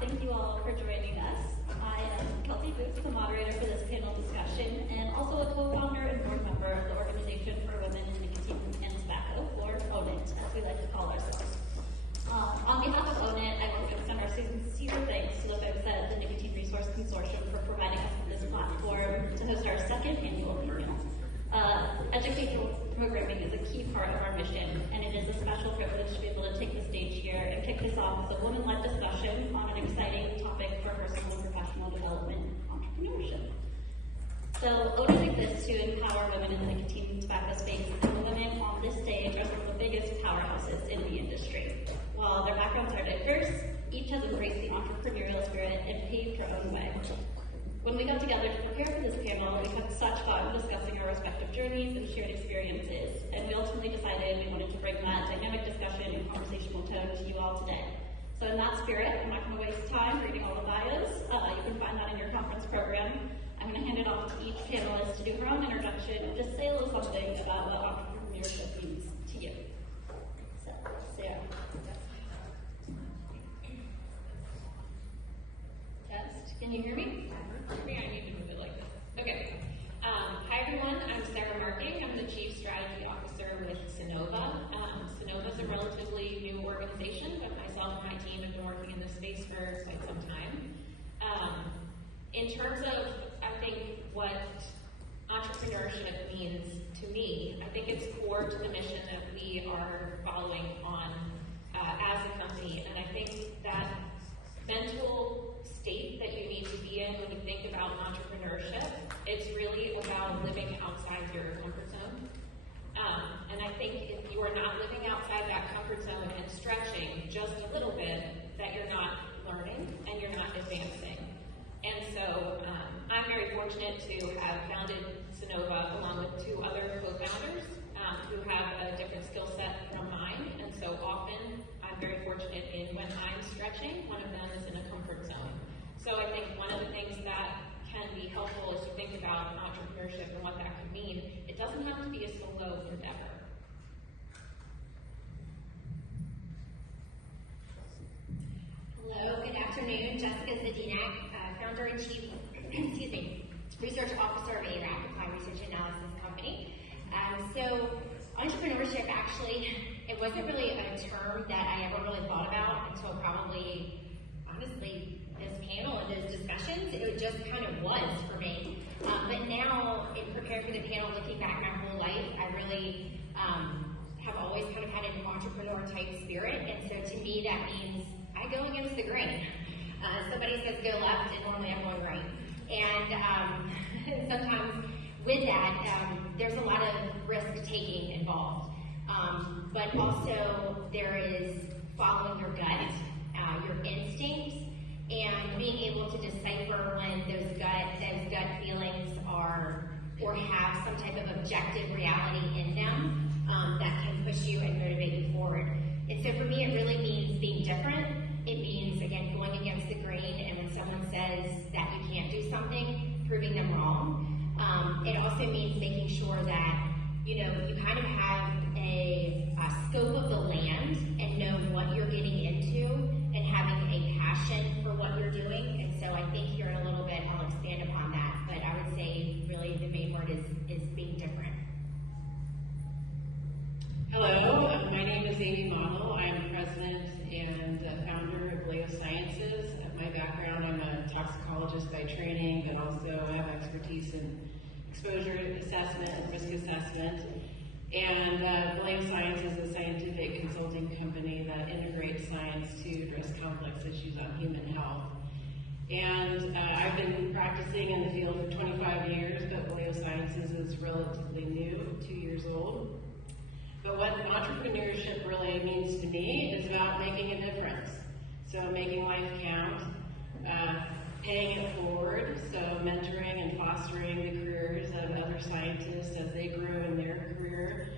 Thank you all for joining us. I am Kellsi Booth, the moderator for this panel discussion, and also a co-founder and board member of the Organization for Women in Nicotine and Tobacco, or Ownit, as we like to call ourselves. On behalf of Ownit, I want to extend our sincere thanks to the folks at the Nicotine Resource Consortium for providing us with this platform to host our second annual panel. Educational programming is a key part of our mission, and it is a special privilege to be able to take the stage here and kick this off with a women-led discussion on an exciting topic for personal and professional development, entrepreneurship. So Ownit exists to empower women in the nicotine and tobacco space, and the women on this stage are some of the biggest powerhouses in the industry. While their backgrounds are diverse, each has embraced the entrepreneurial spirit and paved her own way. When we got together to prepare for this panel, we had such fun discussing our respective journeys and shared experiences, and we ultimately decided we wanted to bring that dynamic discussion and conversational tone to you all today. So in that spirit, I'm not going to waste time reading all the bios. You can find that in your conference program. I'm going to hand it off to each panelist to do her own introduction and just say a little something about what entrepreneurship means to you. So, Sarah. Test. Can you hear me? Maybe I need to move it like this. Okay. Hi everyone, I'm Sarah Marking. I'm the Chief Strategy Officer with Sanova. Sanova is a relatively new organization, but myself and my team have been working in this space for quite some time. In terms of, I think, what entrepreneurship means to me, I think it's core to the mission that we are following on as a company, and I think that mental state that you need to be in when you think about entrepreneurship, it's really about living outside your comfort zone. And I think if you are not living outside that comfort zone and stretching just a little bit, that you're not learning and you're not advancing. And so I'm very fortunate to have founded Sanova along with two other co-founders who have a different skill set from mine. And so often I'm very fortunate in when I'm stretching, one of them is in a comfort zone. So I think one of the things that can be helpful as you think about entrepreneurship and what that could mean, it doesn't have to be a solo endeavor. Hello, good afternoon. Jessica Zdinak, founder and chief research officer of ARAC, Applied Research Analysis Company. So entrepreneurship, actually, it wasn't really a term that I ever really thought about until probably, honestly, this panel and those discussions. It just kind of was for me. But now, in preparing for the panel, looking back my whole life, I really have always kind of had an entrepreneur type spirit. And so to me, that means I go against the grain. Somebody says go left, and normally I'm going right. And sometimes with that, there's a lot of risk-taking involved. But also there is following your gut, your instincts, and being able to decipher when those gut feelings are or have some type of objective reality in them that can push you and motivate you forward. And so for me, it really means being different. It means, again, going against the grain, and when someone says that you can't do something, proving them wrong. It also means making sure that, you kind of have a scope of the land and know what you're getting into and having a passion for what you're doing. And so I think here in a little bit, I'll expand upon that. But I would say really the main word is being different. Hello, my name is Amy Madl. I'm president and founder of Valeo Sciences. My background, I'm a toxicologist by training, but also have expertise in exposure assessment and risk assessment. And Valeo Sciences is a scientific consulting company that integrates science to address complex issues on human health. And I've been practicing in the field for 25 years, but Valeo Sciences is relatively new, 2 years old. But what entrepreneurship really means to me is about making a difference. So making life count, paying it forward, so mentoring and fostering the careers of other scientists as they grow in their career.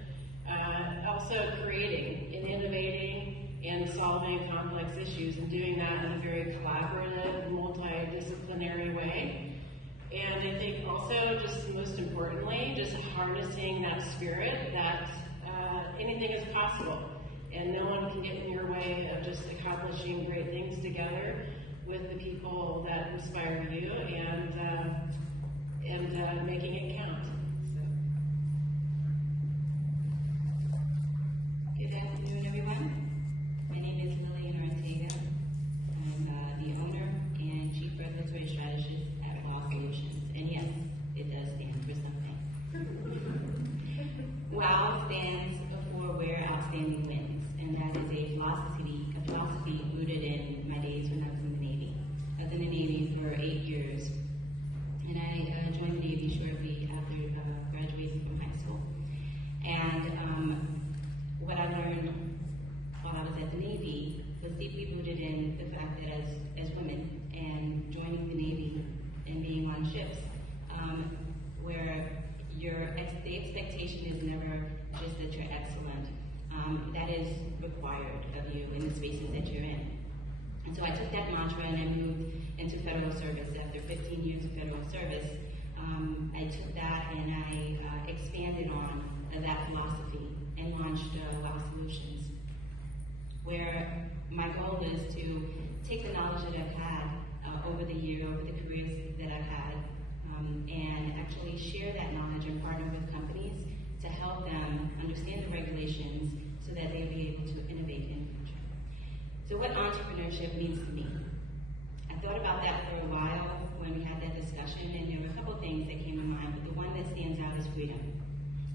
Also creating and innovating and solving complex issues and doing that in a very collaborative, multidisciplinary way. And I think also, just most importantly, just harnessing that spirit that anything is possible and no one can get in your way of just accomplishing great things together. with the people that inspire you and making it count. Good afternoon, everyone. My name is Lillian Ortega. I'm the owner and chief regulatory strategist at WOW Solutions. And yes, it does stand for something. WOW stands for Where Outstanding Wins, and that is a philosophy rooted in my days when I was in the Navy. I was in the Navy for 8 years, and I joined the Navy shortly after graduating from high school. And what I learned while I was at the Navy was deeply rooted in the fact that as women and joining the Navy and being on ships, where the expectation is never just that you're excellent. That is required of you in the spaces that you're in. And so I took that mantra and I moved into federal service. After 15 years of federal service, I took that and I expanded on that philosophy and launched WOW Solutions, where my goal is to take the knowledge that I've had over the careers that I've had, and actually share that knowledge and partner with companies to help them understand the regulations so that they'll be able to innovate in the future. So what entrepreneurship means to me? I thought about that for a while when we had that discussion, and there were a couple of things that came to mind, but the one that stands out is freedom.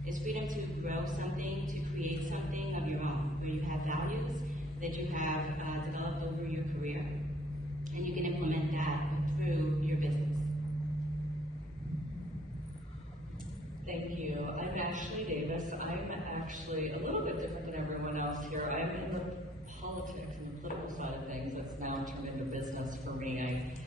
It's freedom to grow something, to create something of your own, where you have values that you have developed over your career, and you can implement that through your business. Thank you. I'm Ashley Davis. I'm actually a little bit different than everyone else here. I'm in the politics and the political side of things. That's now turned into business for me. I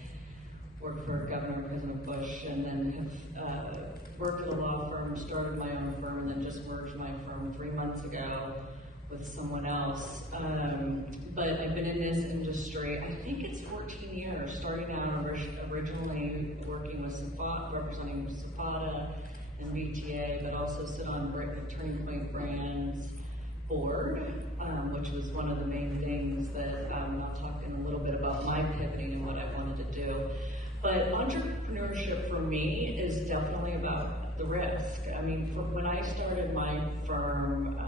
worked for Governor President Bush and then have worked at a law firm, started my own firm, and then just merged my firm 3 months ago with someone else. But I've been in this industry, I think it's 14 years, starting out originally working with representing Zapata and BTA, but also sit on the Turning Point Brands board, which was one of the main things that I'll talk in a little bit about my pivoting and what I wanted to do. But entrepreneurship for me is definitely about the risk. I mean, when I started my firm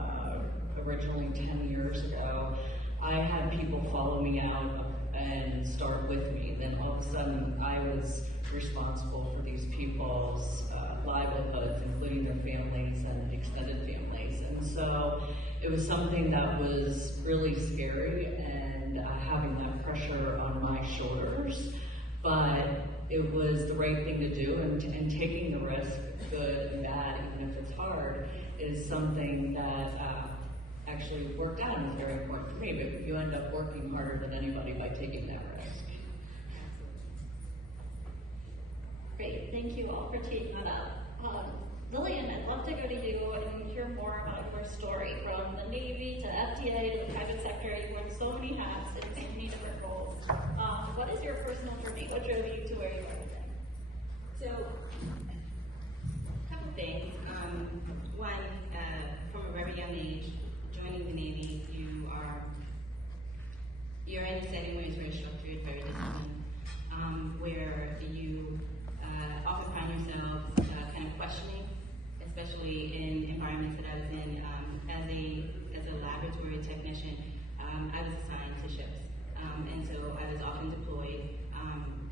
originally 10 years ago, I had people follow me out and start with me. Then all of a sudden, I was responsible for these people's livelihoods, including their families and extended families. And so it was something that was really scary, and having that pressure on my shoulders. But it was the right thing to do, and taking the risk, good and bad, even if it's hard, is something that actually worked out and was very important for me. But you end up working harder than anybody by taking that risk. Great, thank you all for taking that up. Lillian, I'd love to go to you and hear more about your story, from the Navy to FDA to the private sector. You wear so many hats and so many different roles. What is your personal journey? What drove you to where you are today? So, a couple things. One, from a very young age, joining the Navy, you're in a setting where it's very structured, very disciplined, where you often find yourself kind of questioning, especially in environments that I was in. As a laboratory technician, I was assigned to ships, and so I was often deployed.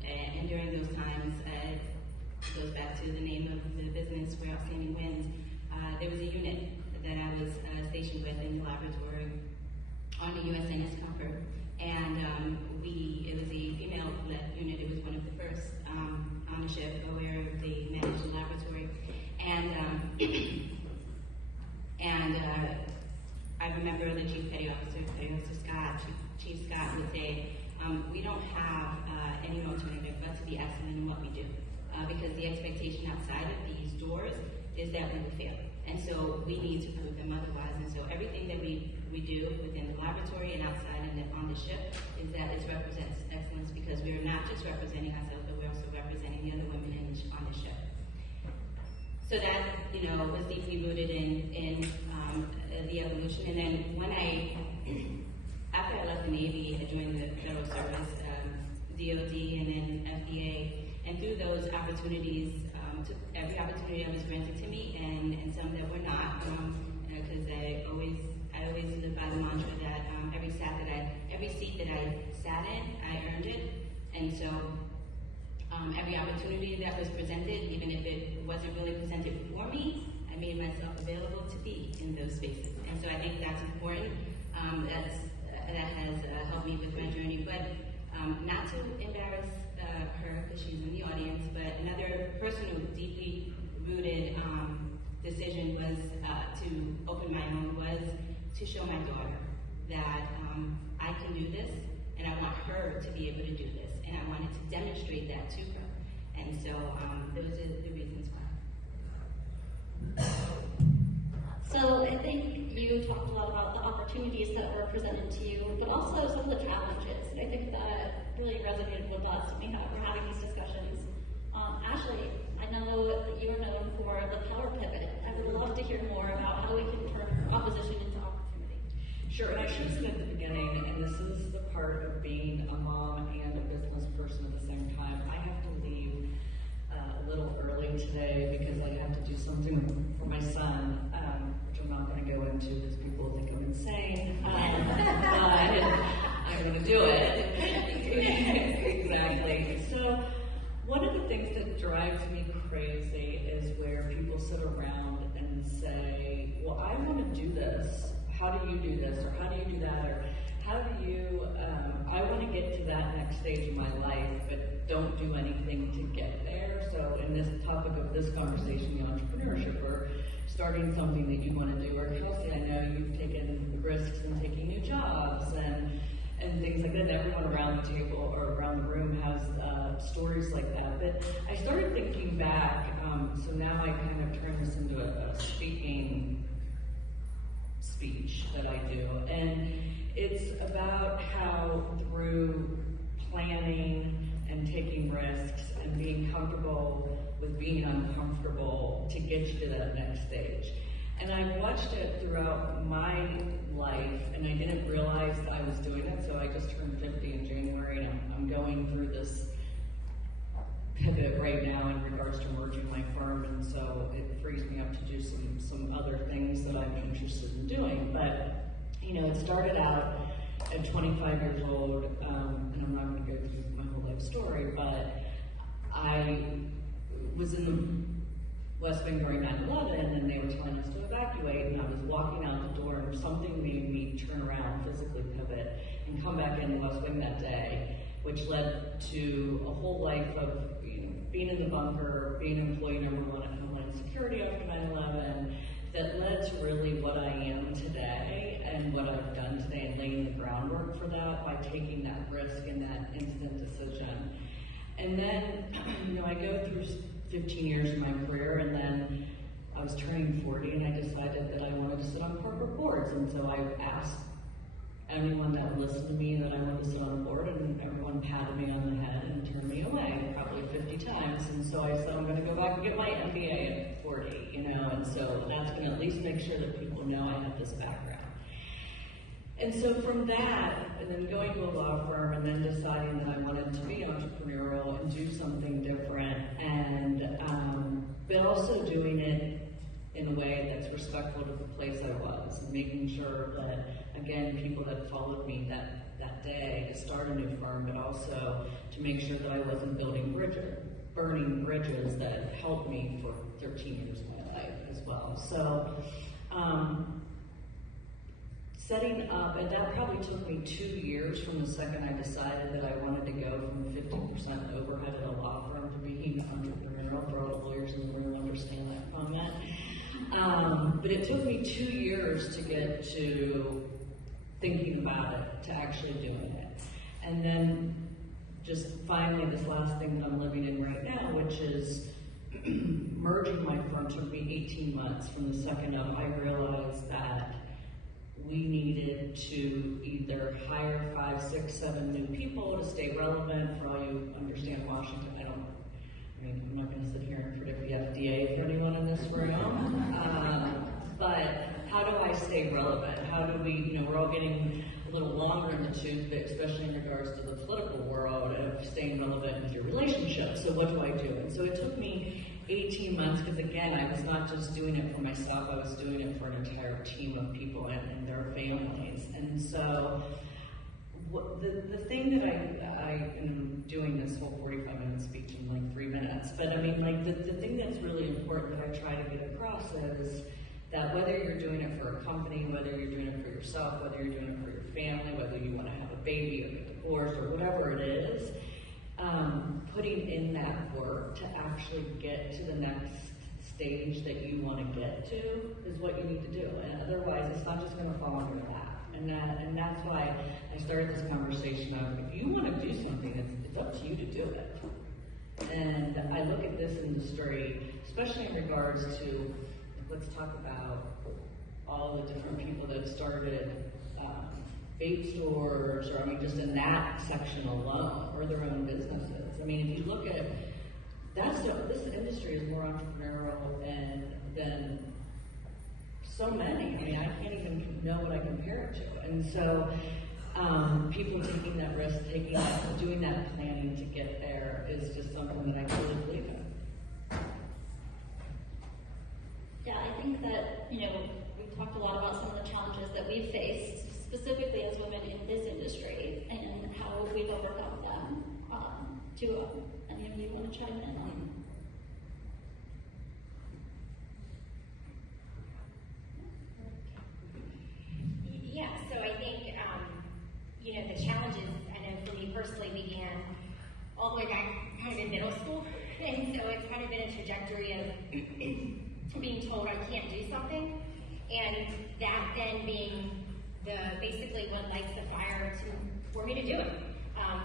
And during those times, it goes back to the name of the business, Where Outstanding Wins. There was a unit that I was stationed with in the laboratory on the USNS Comfort, and it was a female-led unit. It was one of the first on the ship where they managed the laboratory, and I remember the Chief Petty Officer Scott, Chief Scott would say, we don't have any alternative but to be excellent in what we do, because the expectation outside of these doors is that we will fail. And so we need to prove them otherwise. And so everything that we do within the laboratory and outside and on the ship is that it represents excellence, because we are not just representing ourselves, but we're also representing the other women on the ship. So that, was deeply rooted in the evolution. And then after I left the Navy, I joined the federal service. The DOD and then FDA. And through those opportunities, every opportunity that was granted to me, and some that were not, because I always live by the mantra that every seat that I sat in, I earned it, and so every opportunity that was presented, even if it wasn't really presented for me, I made myself available to be in those spaces, and so I think that's important. That has helped me with my journey, but not to embarrass her because she's in the audience, but another personal, deeply rooted decision was to open my own, was to show my daughter that I can do this, and I want her to be able to do this, and I wanted to demonstrate that to her, and so those are the reasons why. So I think you talked a lot about the opportunities that were presented to you, but also some of the challenges. And I think that really resonated with us when we're having these discussions. Ashley, I know that you're known for the power pivot. I would love to hear more about how we can turn opposition into opportunity. Sure, and I should have said at the beginning, and this is the part of being a mom and a business person at the same time, I have to leave a little early today because I have to do something for my son, which I'm not going to go into because people think I'm insane, but I'm going to do it. Exactly. So one of the things that drives me crazy is where people sit around and say, well, I want to do this. How do you do this? Or how do you do that? Or how do you, I want to get to that next stage of my life, but don't do anything to get there. So in this topic of this conversation, the entrepreneurship, or starting something that you want to do, or Kellsi, I know you've taken risks in taking new jobs and things like that. Everyone around the table or around the room has stories like that. But I started thinking back, so now I kind of turn this into a speaking speech that I do. And it's about how through planning and taking risks and being comfortable with being uncomfortable to get you to that next stage. And I watched it throughout my life, and I didn't realize that I was doing it, so I just turned 50 in January, and I'm going through this pivot right now in regards to merging my firm, and so it frees me up to do some other things that I'm interested in doing. But, you know, it started out at 25 years old, and I'm not going to go through my whole life story, but I was in the West Wing during 9/11, and they were telling us to evacuate, and I was walking out the door, and something made me turn around, physically pivot, and come back in the West Wing that day, which led to a whole life of being in the bunker, being employee number one at Homeland Security after 9/11, that led to really what I am today and what I've done today, and laying the groundwork for that by taking that risk and that instant decision. And then, I go through 15 years of my career, and then I was turning 40, and I decided that I wanted to sit on corporate boards, and so I asked anyone that would listen to me that I wanted to sit on a board, and everyone patted me on the head and turned me away probably 50 times, and so I said, I'm going to go back and get my MBA at 40, and so that's going to at least make sure that people know I have this background. And so from that, and then going to a law firm, and then deciding that I wanted to be entrepreneurial and do something different, and but also doing it in a way that's respectful to the place I was, and making sure that, again, people that followed me that day to start a new firm, but also to make sure that I wasn't burning bridges that helped me for 13 years of my life as well. So, setting up, and that probably took me 2 years from the second I decided that I wanted to go from 50% overhead at a law firm to being entrepreneurial. For all the lawyers in the room understand that comment. But it took me 2 years to get to thinking about it, to actually doing it. And then just finally this last thing that I'm living in right now, which is merging my firm, took me 18 months from the second up. I realized that we needed to either hire 5, 6, 7 new people to stay relevant. For all you understand Washington, I'm not going to sit here and predict the FDA for anyone in this room. But how do I stay relevant? How do we, we're all getting a little longer in the tooth, especially in regards to the political world, of staying So what do I do? And so it took me 18 months, because again, I was not just doing it for myself, I was doing it for an entire team of people and their families. And so the thing that I am doing this whole 45 minute speech in like 3 minutes, but I mean, like the thing that's really important that I try to get across is that whether you're doing it for a company, whether you're doing it for yourself, whether you're doing it for your family, whether you want to have a baby or get divorced or whatever it is, putting in that work to actually get to the next stage that you want to get to is what you need to do. And otherwise, it's not just going to fall on your lap. And that's why I started this conversation of, if you want to do something, it's up to you to do it. And I look at this industry, especially in regards to, let's talk about all the different people that started vape stores, or I mean, just in that section alone, or their own businesses. I mean, if you look at this industry is more entrepreneurial than so many. I mean, I can't even know what I compare it to. And so, people taking that risk, doing that planning to get there is just something that I truly believe in. Yeah, I think that, we've talked a lot about some of the challenges that we've faced, specifically as women in this industry, and how we've overcome them. Do any of you want to chime in on? Yeah, so I think, the challenges, I know for me personally, began all the way back kind of in middle school. And so it's kind of been a trajectory of being told I can't do something, and that then being basically what lights the fire for me to do it.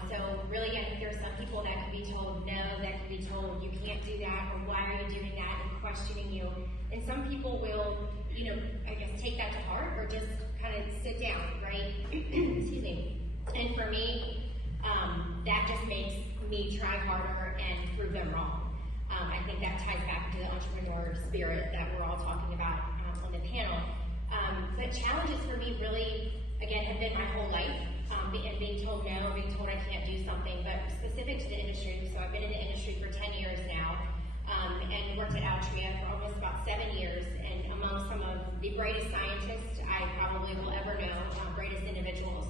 So really, I think there are some people that can be told no, that can be told you can't do that, or why are you doing that, and questioning you. And some people will, I guess take that to heart, or just kind of sit down, right? Excuse me. And for me, that just makes me try harder and prove them wrong. I think that ties back to the entrepreneur spirit that we're all talking about on the panel. But challenges for me really, again, have been my whole life. And being told no, or being told I can't do something, but specific to the industry. So I've been in the industry for 10 years now, and worked at Altria for almost about 7 years, and among some of the brightest scientists I probably will ever know, greatest individuals.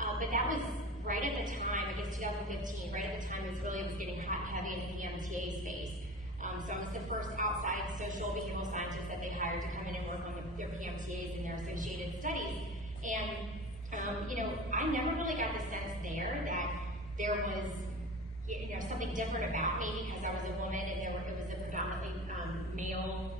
But that was right at the time, I guess 2015, right at the time it was getting hot and heavy in the PMTA space. So I was the first outside social behavioral scientist that they hired to come in and work on their PMTAs and their associated studies. And I never really got the sense there that there was, something different about me because I was a woman and it was a predominantly male,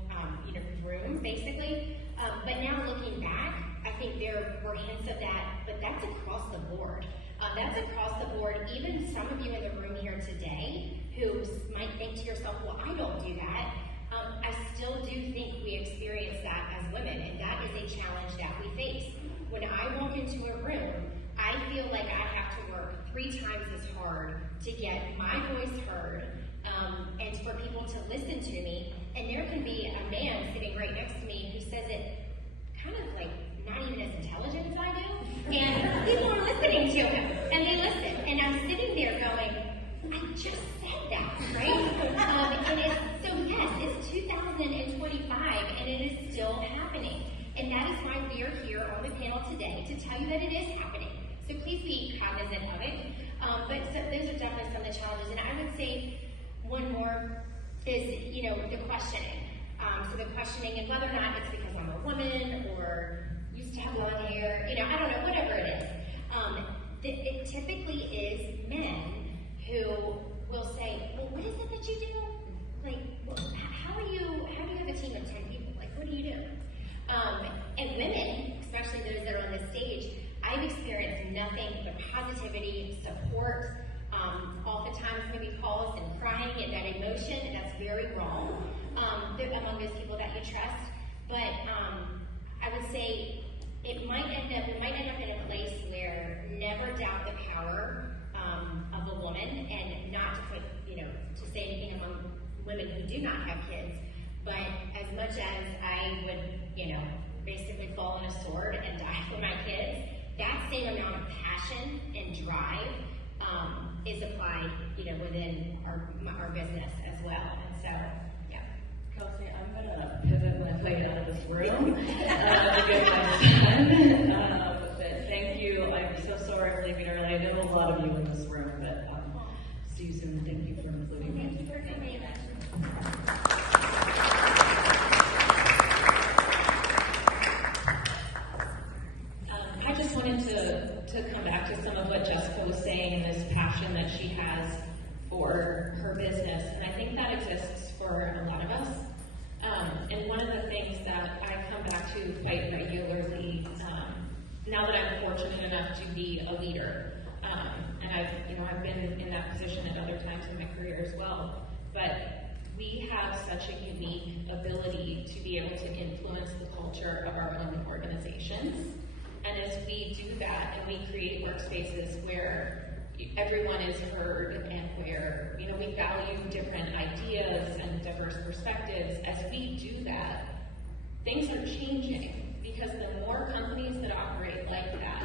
room, basically. But now looking back, I think there were hints of that, but that's across the board. That's across the board. Even some of you in the room here today who might think to yourself, well, I don't do that. I still do think we experience that as women, and that is a challenge that we face. When I walk into a room, I feel like I have to work 3 times as hard to get my voice heard, and for people to listen to me. And there can be a man sitting right next to me who says it kind of like not even as intelligent as I do, and people are listening to him, and they listen, and I'm sitting there going, I just said that, right? And so yes, it's 2025, and it is still happening. And that is why we are here on the panel today, to tell you that it is happening. So please be cognizant of it. But so those are definitely some of the challenges. And I would say one more is, the questioning. So the questioning, and whether or not it's because I'm a woman or used to have long hair, I don't know, whatever it is. It typically is men who will say, well, what is it that you do? Like, how do you have a team of 10 people? Like, what do you do? And women, especially those that are on this stage, I've experienced nothing but positivity, support, oftentimes maybe calls and crying and that emotion, and that's very wrong among those people that you trust. But I would say we might end up in a place where never doubt the power of a woman, and not to put, to say anything among women who do not have kids. But as much as I would, basically fall on a sword and die for my kids, that same amount of passion and drive is applied, within our business as well. And so, yeah. Kellsi, I'm going to pivot my way out of this room to get my son. But thank you. I'm so sorry for leaving early. I know a lot of you in this room, but see you soon. Thank you for including me. Thank you for coming. I just wanted to come back to some of what Jessica was saying and this passion that she has for her business, and I think that exists for a lot of us. And one of the things that I come back to quite regularly, now that I'm fortunate enough to be a leader, and I've been in that position at other times in my career as well, but we have such a unique ability to be able to influence the culture of our own organizations. And as we do that and we create workspaces where everyone is heard and where, we value different ideas and diverse perspectives, as we do that, things are changing, because the more companies that operate like that,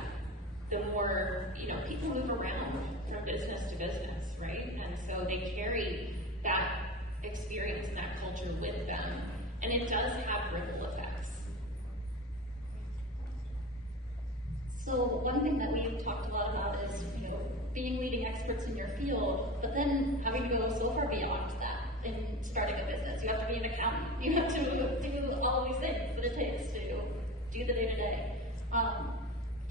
the more, people move around from business to business, right? And so they carry that experience and that culture with them, and it does have ripple effects. So one thing that we've talked a lot about is, being leading experts in your field, but then having to go so far beyond that in starting a business. You have to be an accountant. You have to do all of these things that it takes to do the day-to-day.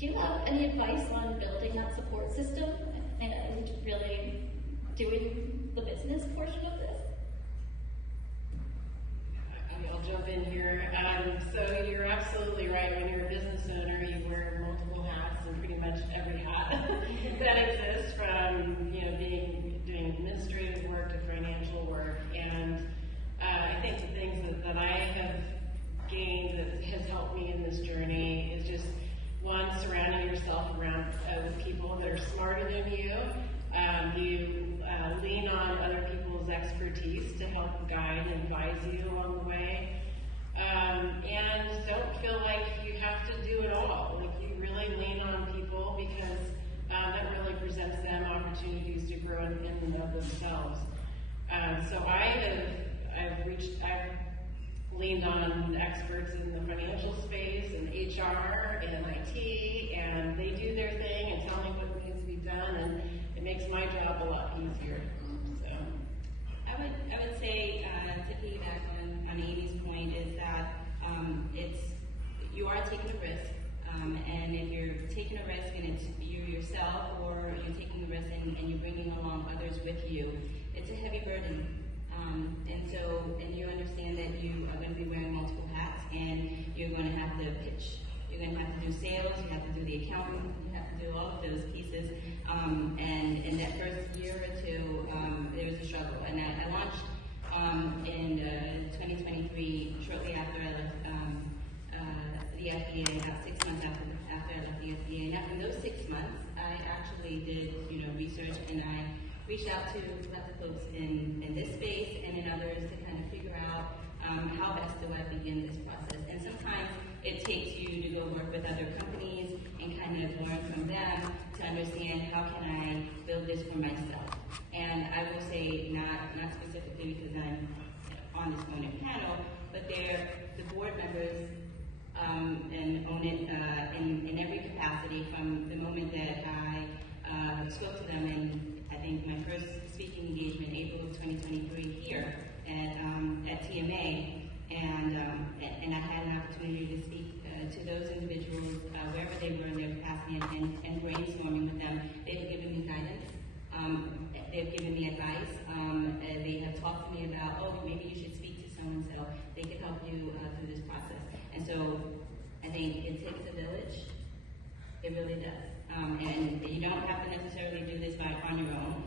Do you have any advice on building that support system and really doing the business portion of this? I'll jump in here. So you're absolutely right. When you're a business owner, you wear multiple hats, and pretty much every hat that exists, from doing administrative work to financial work. And I think the things that I have gained that has helped me in this journey is just, one, surrounding yourself around with people that are smarter than you. You lean on other people's expertise to help guide and advise you along the way. And don't feel like you have to do it all. Like, you really lean on people, because that really presents them opportunities to grow in and of themselves. So I've leaned on experts in the financial space and HR and IT, and they do their thing and tell me what needs to be done, and it makes my job a lot easier. So I would say, to piggyback on Amy's point, is that you are taking a risk, and if you're taking a risk and it's you yourself, or you're taking a risk and you're bringing along others with you, it's a heavy burden. And you understand that you are going to be wearing multiple hats, and you're going to have to pitch. You're going to have to do sales, you have to do the accounting, you have to do all of those pieces. And in that first year or two, there was a struggle. And I launched in 2023, shortly after I left the FDA, about 6 months after I left the FDA. And after those 6 months, I actually did research, and I reached out to lots of folks in this space and in others to kind of figure out how best do I begin this process. And sometimes it takes you to go work with other companies and kind of learn from them to understand, how can I build this for myself. And I will say, not specifically because I'm on this Ownit panel, but they're the board members and Ownit in every capacity, from the moment that I spoke to them in, I think, my first speaking engagement, April of 2023, here at TMA, and I had an opportunity to speak to those individuals wherever they were in their capacity, and brainstorming with them. They've given me guidance, they've given me advice, they have talked to me about, maybe you should speak to so-and-so, they can help you through this process. And so I think it takes a village, it really does. And you don't have to necessarily do this on your own.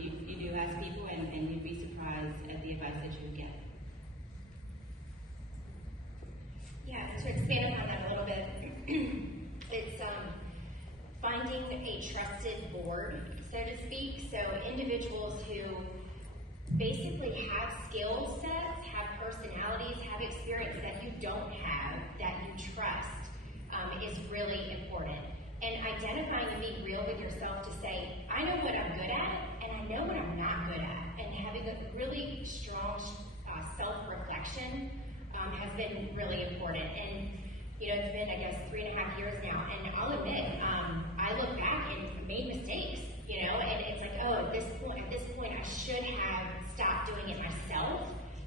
You do ask people, and you'd be surprised at the advice that you get. Yeah, to expand upon that a little bit, it's finding a trusted board, so to speak. So individuals who basically have skill sets, have personalities, have experience that you don't have, that you trust, is really important. and identifying and being real with yourself to say, I know what I'm good at, and I know what I'm not good at, and having a really strong self-reflection has been really important. And it's been, I guess, 3.5 years now, and I'll admit, I look back and made mistakes, and it's like, oh, at this point, I should have stopped doing it myself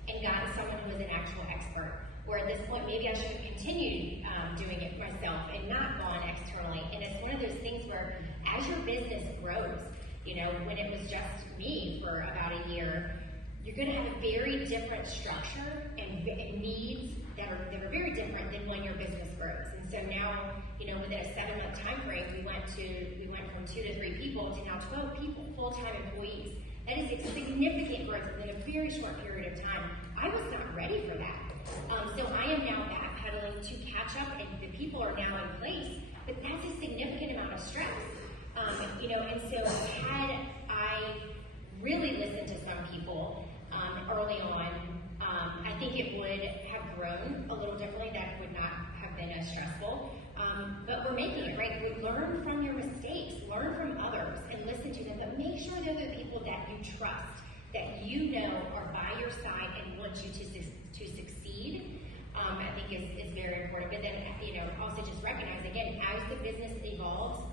and gotten someone who was an actual expert. Or at this point, maybe I should have continued doing it myself and not gone externally. And it's one of those things where, as your business grows, when it was just me for about a year, you're going to have a very different structure and needs that are very different than when your business grows. And so now, within a 7-month time frame, we went from 2 to 3 people to now 12 people, full-time employees. That is a significant growth within a very short period of time. I was not ready for that. So I am now backpedaling to catch up, and the people are now in place. But that's a significant amount of stress. And so had I really listened to some people early on, I think it would have grown a little differently. That would not have been as stressful. But we're making it, right? We learn from your mistakes, learn from others, and listen to them. But make sure they're the people that you trust, that you know are by your side and want you to succeed. I think is very important. But then, also just recognize, again, as the business evolves,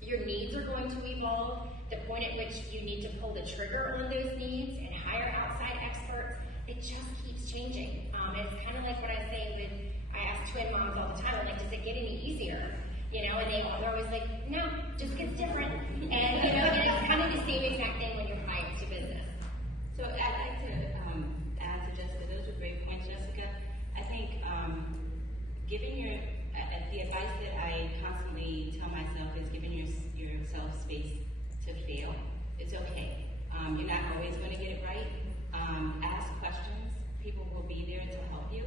your needs are going to evolve. The point at which you need to pull the trigger on those needs and hire outside experts, it just keeps changing. It's kind of like what I say I ask twin moms all the time, I'm like, does it get any easier? And they're always like, no, just gets different. And, and it's kind of the same exact thing when you're hired to business. So I'd like to add to Jessica. Those were great points, Jessica. I think giving the advice that I constantly tell myself is giving yourself space to fail. It's okay. You're not always going to get it right. Ask questions. People will be there to help you,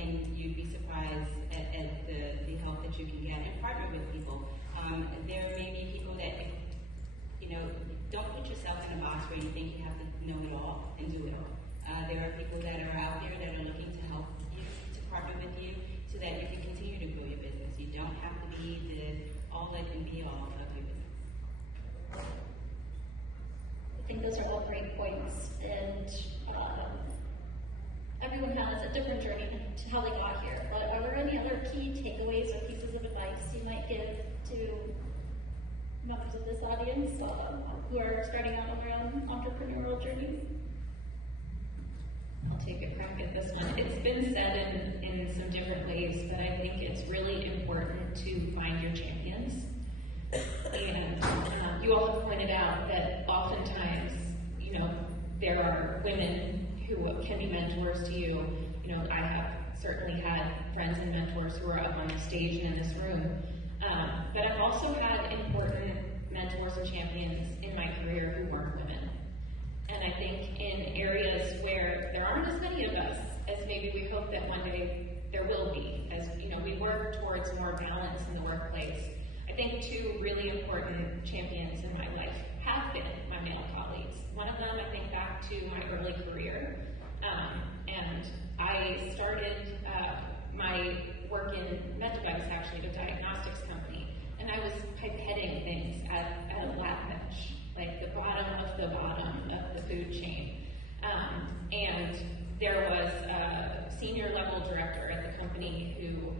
and you'd be surprised at the help that you can get, and partner with people. There may be people that, don't put yourself in a box where you think you have to know it all and do it all. There are people that are out there that are looking to help you, to partner with you, so that you can continue to grow your business. You don't have to be the all that can be all of your business. I think those are all great points, and everyone has a different journey to how they got here. But are there any other key takeaways or pieces of advice you might give to members of this audience who are starting out on their own entrepreneurial journeys? I'll take a crack at this one. It's been said in some different ways, but I think it's really important to find your champions. And you all have pointed out that oftentimes, there are women who can be mentors to you. I have certainly had friends and mentors who are up on the stage and in this room. But I've also had important mentors and champions in my career who weren't women. And I think in areas where there aren't as many of us as maybe we hope that one day there will be, as we work towards more balance in the workplace. I think 2 really important champions in my life have been my male colleagues. One of them, I think back to my early career, and I started my work in med device, actually, a diagnostics company, and I was pipetting things at a lab bench, like the bottom of the food chain. And there was a senior level director at the company who,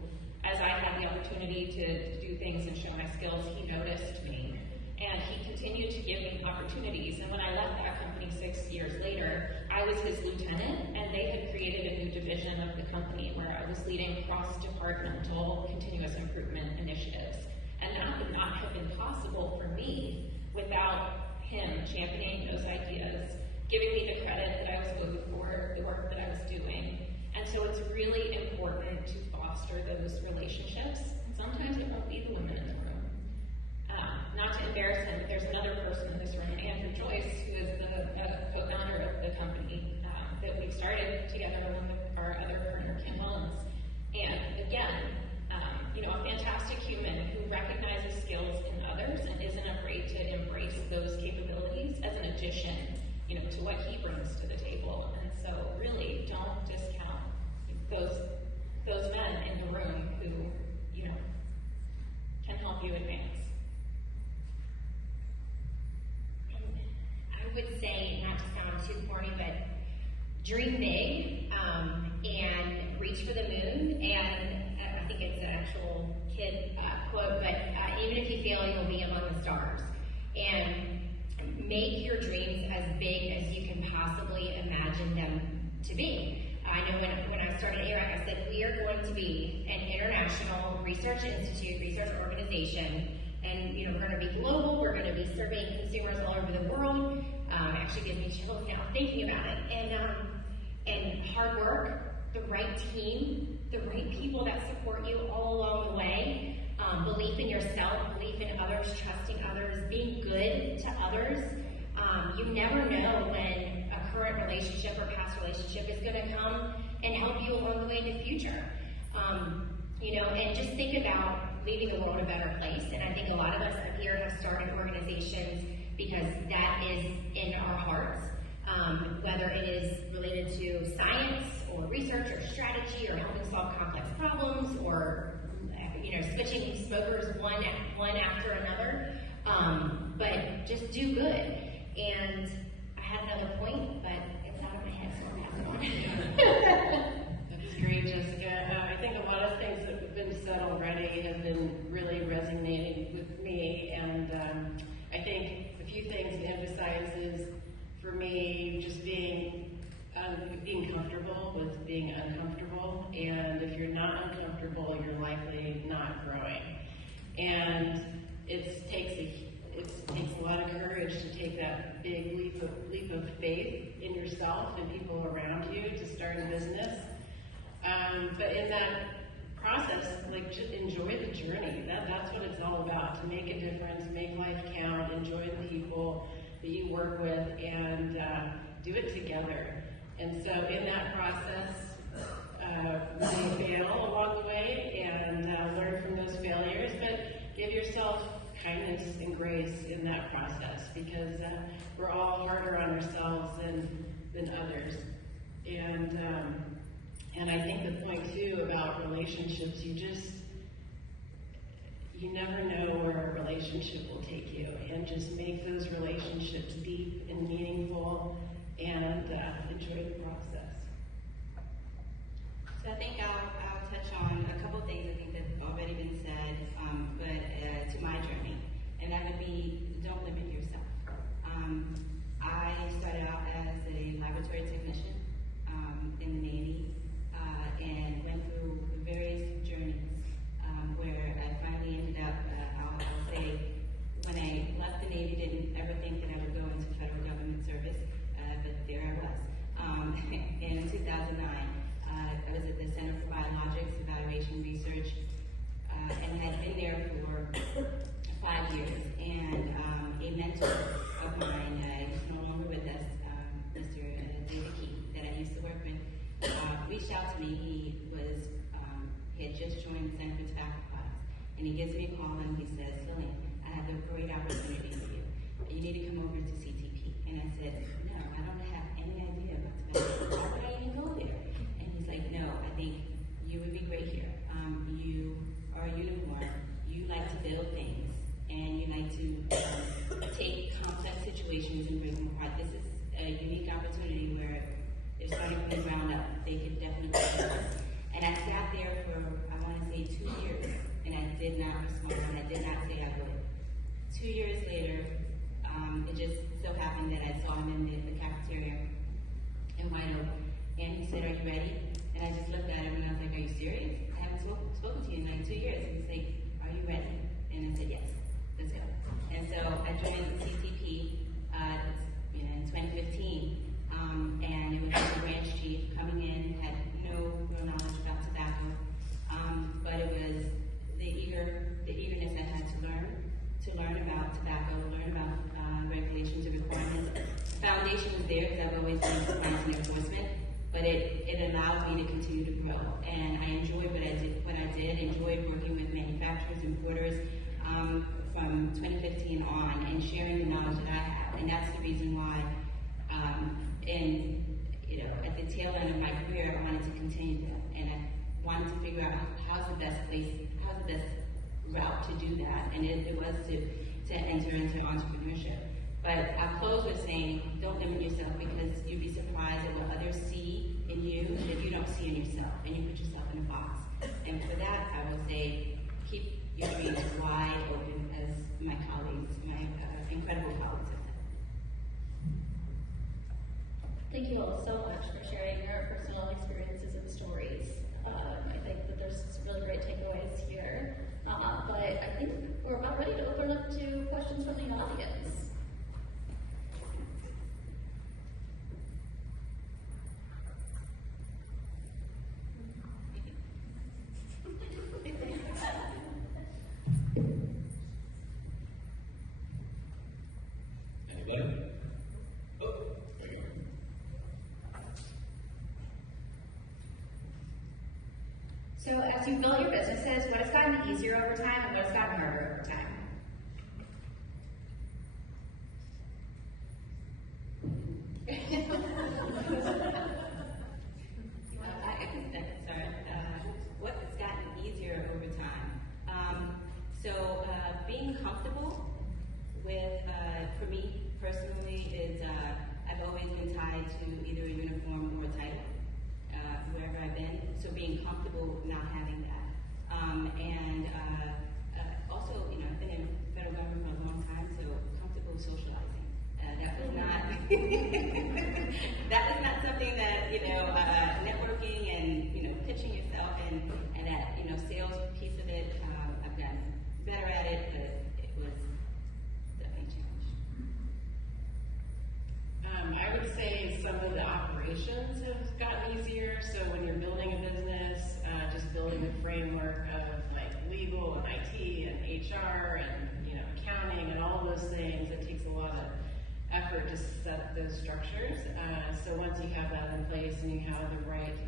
as I had the opportunity to do things and show my skills, he noticed me. And he continued to give me opportunities. And when I left that company 6 years later, I was his lieutenant, and they had created a new division of the company where I was leading cross-departmental continuous improvement initiatives. And that would not have been possible for me without him championing those ideas, giving me the credit that I was looking for, the work that I was doing. And so it's really important to foster those relationships. And sometimes it won't be the women in the room. Not to embarrass him, but there's another person in this room, Andrew Joyce, who is the co-founder of the company that we've started together along with our other partner, Kim Mullins. And again, a fantastic human who recognizes skills in others and isn't afraid to embrace those capabilities as an addition, to what he brings to the table. And so really don't discount those men in the room who, can help you advance? I would say, not to sound too corny, but dream big and reach for the moon. And I think it's an actual kid quote, but even if you fail, you'll be among the stars. And make your dreams as big as you can possibly imagine them to be. I know when I started ARAC, I said we are going to be an international research institute, research organization, and we're going to be global. We're going to be surveying consumers all over the world. Actually gives me chills now thinking about it. And hard work, the right team, the right people that support you all along the way. Belief in yourself, belief in others, trusting others, being good to others. You never know when a current relationship or past relationship is going to come and help you along the way in the future. And just think about leaving the world a better place. And I think a lot of us up here have started organizations because that is in our hearts, whether it is related to science or research or strategy or helping solve complex problems or switching smokers one after another, but just do good. And I had another point, but it's out of my head, so I'll pass it on. That's great, Jessica. I think a lot of things that have been said already have been really resonating with me, and I think a few things to emphasize is, for me, just being comfortable with being uncomfortable, and if you're not uncomfortable, you're likely not growing. And it takes a lot of courage to take that big leap of faith in yourself and people around you to start a business. But in that process, just enjoy the journey. That's what it's all about, to make a difference, make life count, enjoy the people that you work with, and do it together. And so in that process, really fail along the way and learn from those failures, but give yourself kindness and grace in that process, because we're all harder on ourselves than others. And I think the point too about relationships, you never know where a relationship will take you, and just make those relationships deep and meaningful, and enjoy the process. So I think I'll touch on a couple of things I think that have already been said, but to my journey, and that would be, don't limit yourself. I started out as a laboratory technician in the Navy, and went through various journeys where I finally ended up, I'll say, when I left the Navy, didn't ever think that I would go into federal government service, but there I was. In 2009, I was at the Center for Biologics Evaluation Research, and had been there for 5 years. And a mentor of mine, who's no longer with us, Mr. David Keith, that I used to work with, reached out to me. He had just joined the Center for Tobacco Products, and he gives me a call and he says, Lillian, I have a great opportunity for you. You need to come over to CTP. And I said, no, I don't have any idea about tobacco. Why would I even go there? And he's like, no, I think you would be great here. You are a unicorn. You like to build things, and you like to take complex situations and bring them apart. This is a unique opportunity where they're starting from the ground up. They could definitely do this. And I sat there for, I want to say, 2 years, and I did not respond, and I did not say I would. 2 years later, it just so happened that I saw him in the cafeteria in White Oak, and he said, are you ready? And I just looked at him, and I was like, are you serious? I haven't spoken to you in like 2 years. And he's like, are you ready? And I said, yes, let's go. And so I joined CTP in 2015, and it was the branch chief coming in, had no real knowledge about tobacco, but it was the eagerness I had to learn about tobacco, learn about regulations and requirements. The foundation was there because I've always been compliance and enforcement, but it allowed me to continue to grow, and I enjoyed what I did, enjoyed working with manufacturers, importers, from 2015 on, and sharing the knowledge that I have, and that's the reason why, at the tail end of my career, I wanted to continue that, and I wanted to figure out how's the best route to do that, and it was to enter into entrepreneurship. But I'll close with saying, don't limit yourself, because you'd be surprised at what others see in you that you don't see in yourself, and you put yourself in a box. And for that, I would say, keep your dreams wide open, as my colleagues, my incredible colleagues have said. Thank you all so much for sharing your personal experiences and stories. I think that there's some really great takeaways here. But I think we're about ready to open up to questions from the audience. Anybody? Oh, there you go. So as you build your businesses, what has gotten easier over time and what has gotten harder over time? I can start. What has gotten easier over time? Being comfortable with, for me personally, is I've always been tied to either a uniform or a title, wherever I've been. So being comfortable not having that. Also, I've been in federal government for a long time, so comfortable socializing. That was not that was not something that networking and pitching yourself and that sales piece of it. I've gotten better at it, but it was definitely a challenge. I would say some of the operations have gotten easier. So when you're building a business, just building the framework of like legal and IT and HR and accounting and all of those things, it takes a lot of effort to set those structures. So once you have that in place and you have the right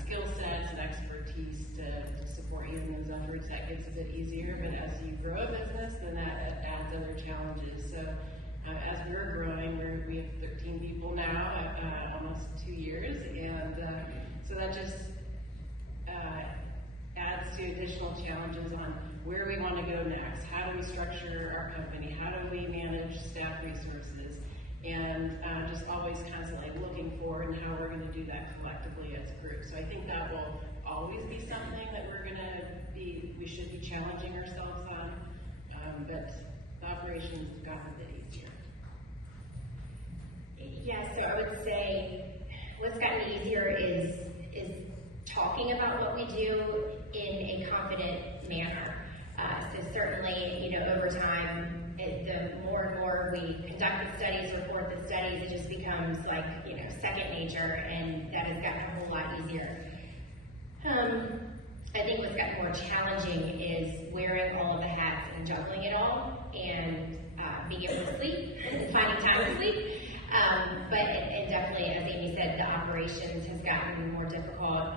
skill sets and expertise to support you in those efforts, that gets a bit easier. But as you grow a business, then that adds other challenges. So as we're growing, we have 13 people now, almost 2 years, and so that just adds to additional challenges on where we want to go next. How do we structure our company? How do we manage staff resources? And just always constantly looking forward and how we're going to do that collectively as a group. So I think that will always be something that we should be challenging ourselves on. But the operations have gotten a bit easier. Yeah, so I would say what's gotten easier is talking about what we do in a confident manner. So certainly, over time, the more and more we conduct the studies, report the studies, it just becomes like, second nature, and that has gotten a whole lot easier. I think what's gotten more challenging is wearing all of the hats and juggling it all, and being able to sleep and finding time to sleep. But definitely, as Amy said, the operations has gotten more difficult.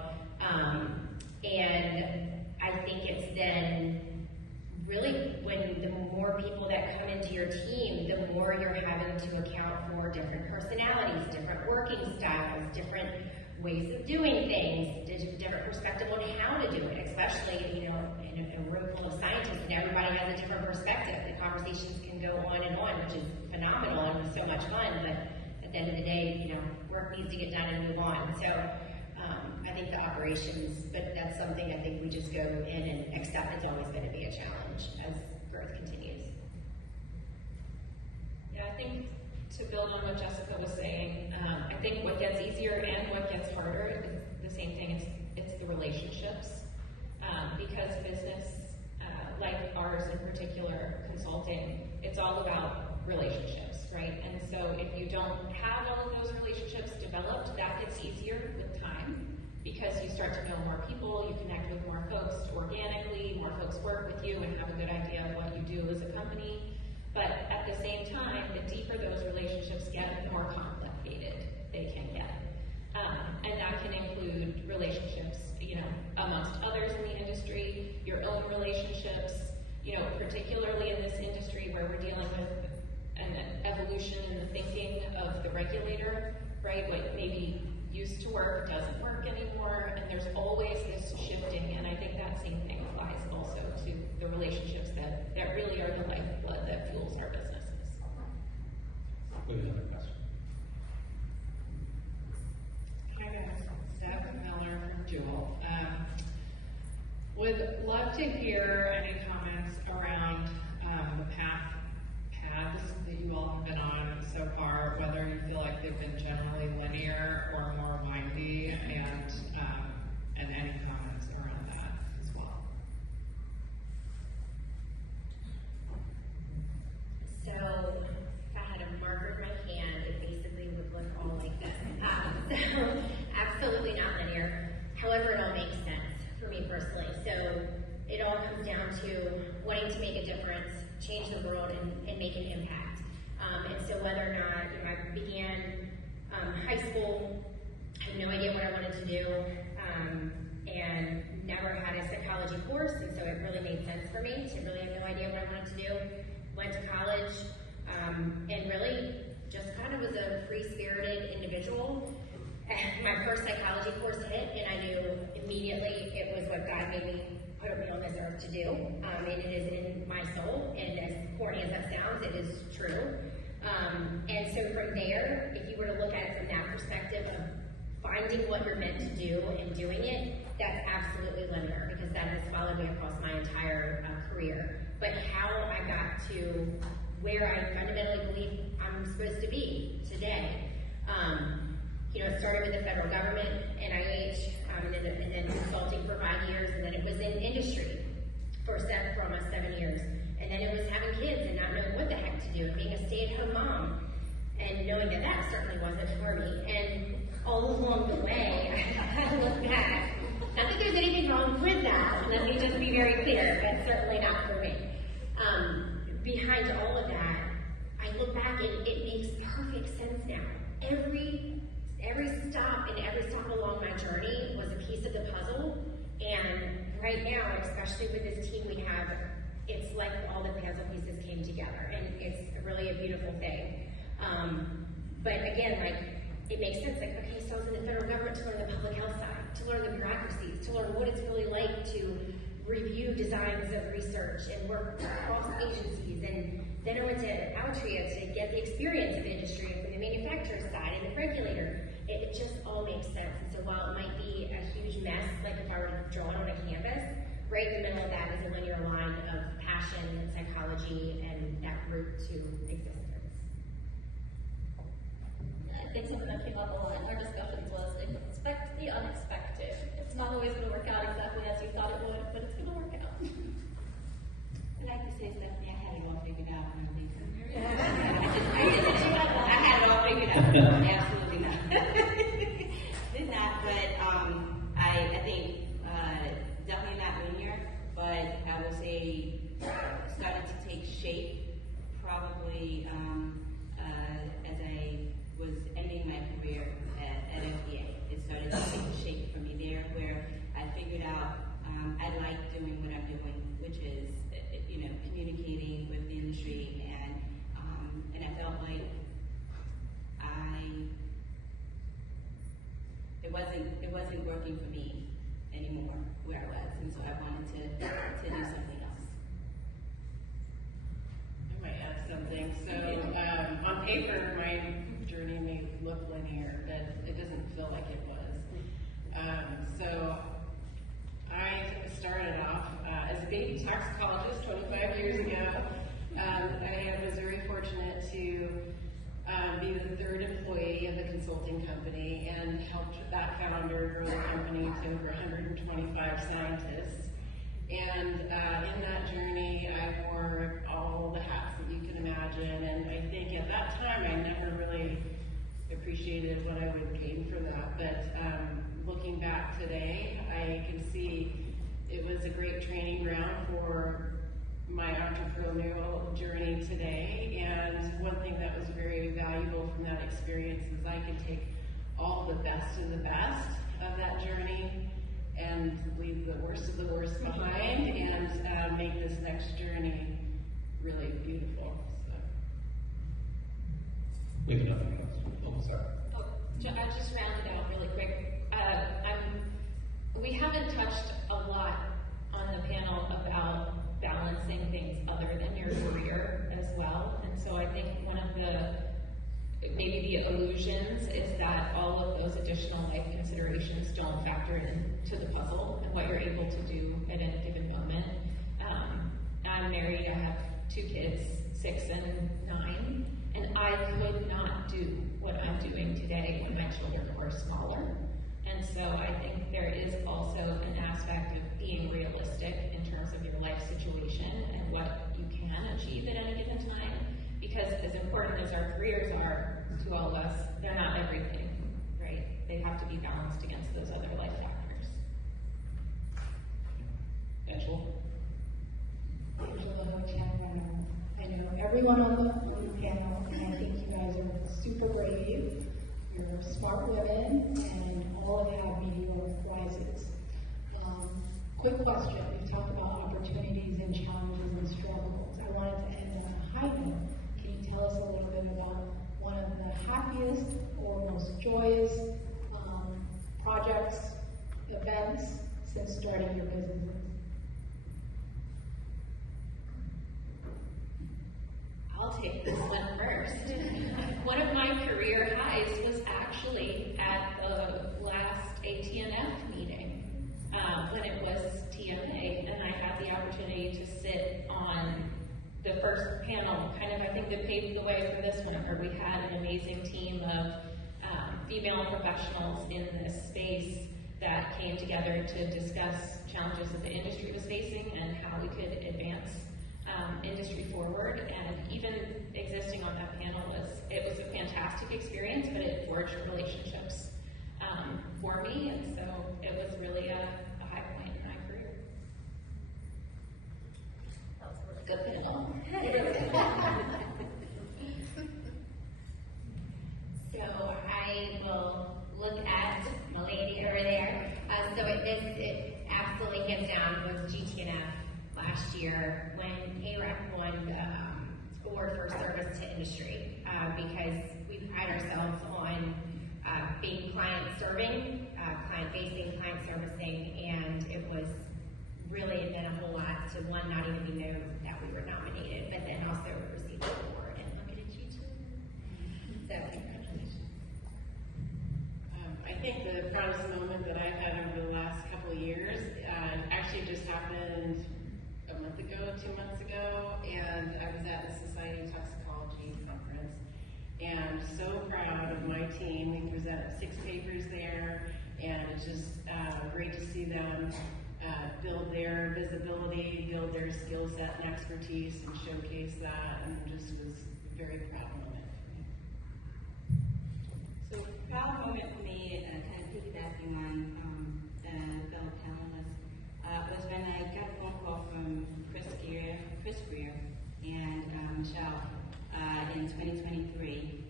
And I think it's then really when the more people that come into your team, the more you're having to account for different personalities, different working styles, different ways of doing things, different perspective on how to do it, especially, in a room full of scientists and everybody has a different perspective. The conversations can go on and on, which is phenomenal and so much fun, but at the end of the day, work needs to get done and move on. So I think the operations, but that's something I think we just go in and accept it's always going to be a challenge as growth continues. Yeah, I think to build on what Jessica was saying, I think what gets easier and what gets harder is the same thing. It's the relationships, because business, like ours in particular, consulting, it's all about relationships, right? And so if you don't have all of those relationships developed, that gets easier with time, because you start to know more people, you connect with more folks organically, more folks work with you and have a good idea of what you do as a company. But at the same time, the deeper those relationships get, the more complicated they can get. And that can include relationships, amongst others in the industry, your own relationships, particularly in this industry where we're dealing with an evolution in the thinking of the regulator, right? What maybe used to work doesn't work anymore, and there's always this shifting, and I think that same thing applies also to the relationships that really are the lifeblood that fuels our businesses. We have another question. Hi guys, Steph Miller from Jewel. Would love to hear any comments around the paths that you all have been on so far, whether you feel like they've been generally linear or more windy, and any comments around that as well. So, if I had a marker in my hand, it basically would look all like this. So, absolutely not linear. However, it all makes sense for me personally. So, it all comes down to wanting to make a difference, change the world, and make an impact. And so, whether or not I began high school, I had no idea what I wanted to do, and never had a psychology course, and so it really made sense for me to really have no idea what I wanted to do. Went to college, and really just kind of was a free-spirited individual. And my first psychology course hit, and I knew immediately it was what God made me put me on this earth to do. And it is in my soul, and as corny as that sounds, it is true. And so from there, if you were to look at it from that perspective of finding what you're meant to do and doing it, that's absolutely linear, because that has followed me across my entire career. But how I got to where I fundamentally believe I'm supposed to be today, it started with the federal government, NIH, and then consulting for 5 years, and then it was in industry for almost 7 years. And then it was having kids and not knowing what the heck to do, and being a stay-at-home mom, and knowing that that certainly wasn't for me. And all along the way, I look back, not that there's anything wrong with that, let me just be very clear, that's certainly not for me. Behind all of that, I look back and it makes perfect sense now. Every stop and every stop along my journey was a piece of the puzzle, and right now, especially with this team we have, it's like all the puzzle pieces came together, and it's really a beautiful thing. But again, it makes sense, okay, so I was in the federal government to learn the public health side, to learn the bureaucracies, to learn what it's really like to review designs of research and work across agencies, and then I went to Altria to get the experience of industry from the manufacturer side and the regulator. It just all makes sense. And so while it might be a huge mess, like if I were to draw it on a canvas, right in the middle of that is a linear line of passion and psychology and that route to existence. I think something that came up a lot in our discussions was expect the unexpected. It's not always going to work out exactly as you thought it would, but it's going to work out. I'd like to say, Stephanie, I had it all figured out. I don't think so. I had it all figured out. Absolutely not. Did not, but I think definitely not linear, but I would say started to take shape probably as I was ending my career at FDA. It started to take shape for me there, where I figured out I like doing what I'm doing, which is communicating with the industry, and I felt like it wasn't working for me anymore where I was, and so I wanted to do something else. I might add something. So on paper, my journey may look linear, but it doesn't feel like it was. So I started off as a baby toxicologist 25 years ago. I was very fortunate to be the third employee of the consulting company and helped that founder grow the company to over 125 scientists. And in that journey, I wore all the hats that you can imagine. And I think at that time, I never really appreciated what I would gain from that. But looking back today, I can see it was a great training ground for my entrepreneurial journey today. And one thing that was very valuable from that experience is I can take all the best of the best of that journey and leave the worst of the worst behind, and make this next journey really beautiful. So. We have another question. Oh, sorry. I just rounded out really quick. conclusions is that all of those additional life considerations don't factor into the puzzle and what you're able to do at any given moment. I'm married, I have 2 kids, 6 and 9, and I could not do what I'm doing today when my children were smaller. And so I think there is also an aspect of being realistic in terms of your life situation and what you can achieve at any given time. Because as important as our careers are to all of us, they're not everything, right? They have to be balanced against those other life factors. Angela? Angela Ho-Chan, I know everyone on the panel, and I think you guys are super brave. You're smart women, and all of you have meteoric rises. Quick question. We talked about opportunities and challenges and struggles. I wanted to end on a high note. Can you tell us a little bit about one of the happiest or most joyous projects, events since starting your businesses? I'll take this one first. One of my career highs was actually at the last Atnf meeting when it was TMA, and I had the opportunity to sit on the first panel, kind of, I think, that paved the way for this one, where we had an amazing team of female professionals in this space that came together to discuss challenges that the industry was facing and how we could advance industry forward. And even existing on that panel it was a fantastic experience, but it forged relationships for me, and so it was really a high point in my career. That was a really good panel. So I will look at the lady over there. It absolutely hands down was GTNF last year when ARAC won the award for service to industry, because we pride ourselves on being client-serving, client-facing, client-servicing, and it was really, it meant a whole lot to, one, not even be known that we were nominated, but then also receive the award, and look at you too. So, congratulations. I think the proudest moment that I've had over the last couple of years actually just happened a month ago, 2 months ago, and I was at the Society of Toxicology conference, and so proud of my team. We presented 6 papers there, and it's just great to see them build their visibility, build their skill set and expertise, and showcase that, and just was a very proud moment for me. So, proud moment for me, kind of piggybacking on the fellow panelists, was when I got a phone call from Chris Greer and Michelle in 2023.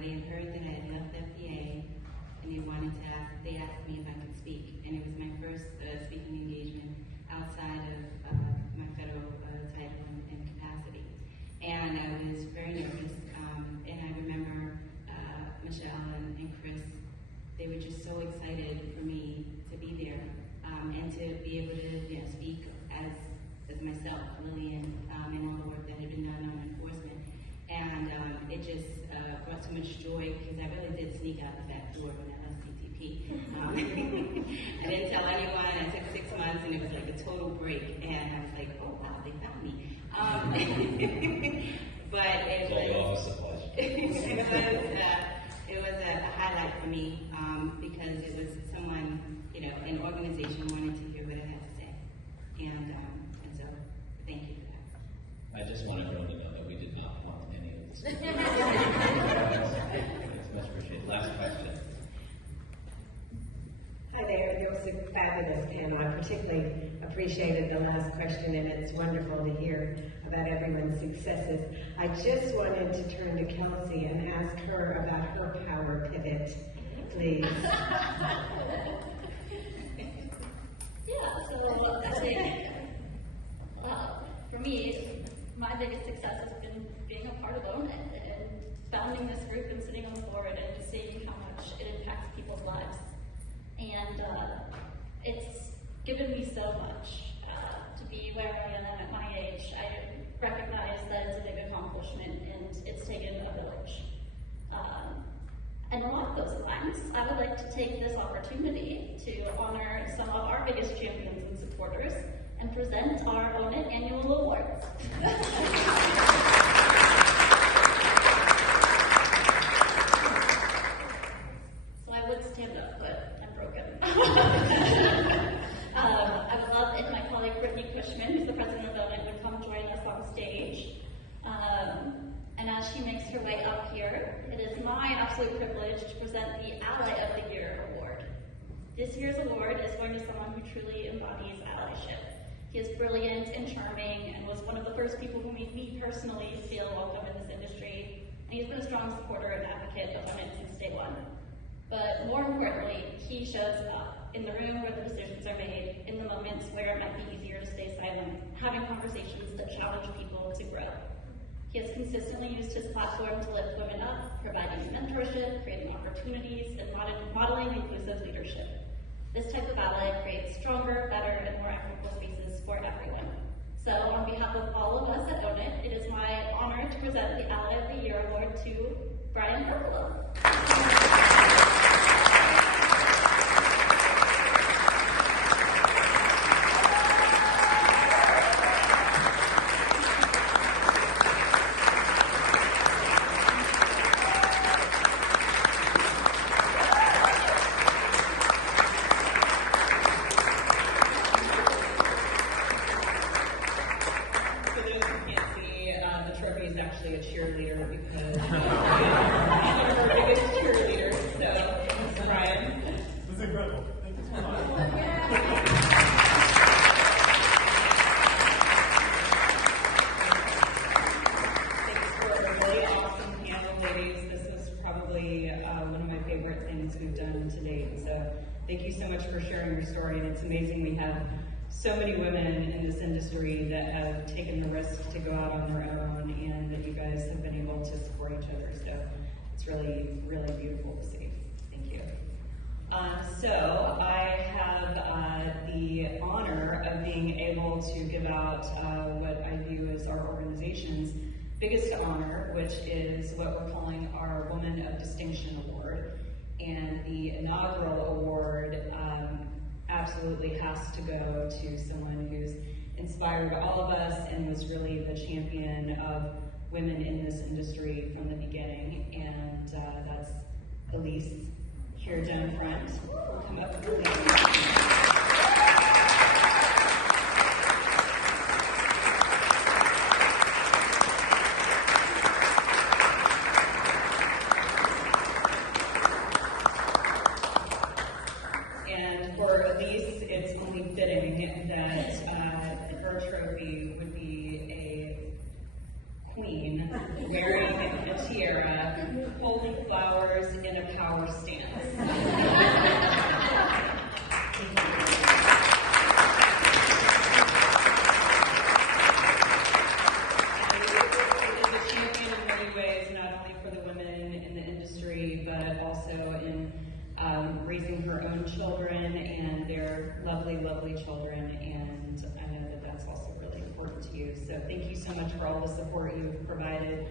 They had heard that I had left FDA, and they asked me if I could speak, and it was my first speaking engagement outside of my federal title and capacity. And I was very nervous, and I remember Michelle and Chris, they were just so excited for me to be there, and to be able to speak as myself, Lillian, and all the work that had been done on enforcement. And it just brought so much joy, because I really did sneak out the back door when I left CTP. I didn't tell anyone. I took 6 months, and it was like a total break. And I was like, oh wow, they found me. But it was a highlight for me, because it was someone, an organization wanted to hear what I had to say. And so, thank you for that. I just want everyone to know that we did not want any of this. It's much appreciated. Last question. Hi there. There was a fabulous panel. I particularly appreciated the last question, and it's wonderful to hear about everyone's successes. I just wanted to turn to Kellsi and ask her about her power pivot, please. Yeah, so I think for me, my biggest success has been being a part of Ownit and founding this group and sitting on the board and just seeing how much it impacts people's lives. And it's given me so much to be where I am at my age. I recognize that it's a big accomplishment and it's taken a village. And along those lines, I would like to take this opportunity to honor some of our biggest champions and supporters and present our Ownit annual awards. So I would stand up, but I'm broken. I would love if my colleague Brittany Cushman, who's the president of Ownit, would come join us on stage. And as she makes her way up here, it is my absolute privilege to present the Ally of the Year award. This year's award is going to someone who truly embodies allyship. He is brilliant and charming and was one of the first people who made me personally feel welcome in this industry. And he's been a strong supporter and advocate of Ownit since day one. But more importantly, he shows up in the room where the decisions are made, in the moments where it might be easier to stay silent, having conversations that challenge people to grow. He has consistently used his platform to lift women up, providing mentorship, creating opportunities, and modeling inclusive leadership. This type of ally creates stronger, better, and more equitable spaces for everyone. So on behalf of all of us at Ownit, it is my honor to present the Ally of the Year award to Brian Perpolo. So many women in this industry that have taken the risk to go out on their own, and that you guys have been able to support each other. So it's really, really beautiful to see. Thank you. So I have the honor of being able to give out what I view as our organization's biggest honor, which is what we're calling our Woman of Distinction Award. And the inaugural award absolutely has to go to someone who's inspired all of us and was really the champion of women in this industry from the beginning, and that's Elise here down front. We'll come up with trophy would be a queen wearing a tiara, holding flowers in a power stance. It is a champion in many ways, not only for the women in the industry, but also in raising her own children and their lovely, lovely children. And I know that that's also really important to you. So thank you so much for all the support you've provided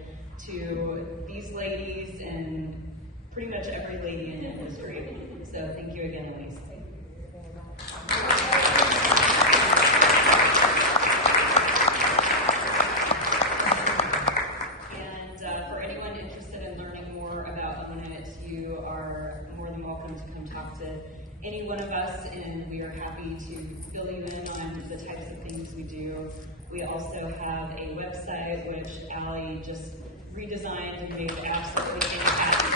to these ladies and pretty much every lady in the industry. So thank you again, Elise. And for anyone interested in learning more about Ownit, you are more than welcome to come talk to any one of us, and we are happy to fill you in on the types of things we do. We also have a website which Allie just redesigned and made absolutely fantastic.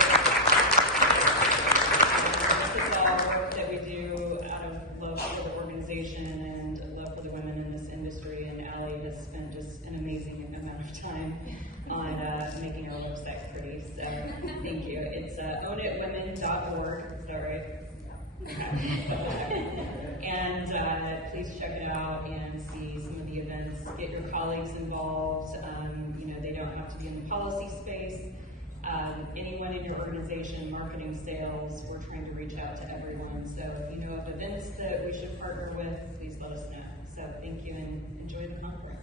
This is all work that we do out of love for the organization and love for the women in this industry, and Allie has spent just an amazing amount of time on making our website pretty. So thank you. It's ownitwomen.org. Is that right? And please check it out and see some of the events. Get your colleagues involved. They don't have to be in the policy space. Anyone in your organization, marketing, sales, we're trying to reach out to everyone. So if you know of events that we should partner with, please let us know. So thank you and enjoy the conference.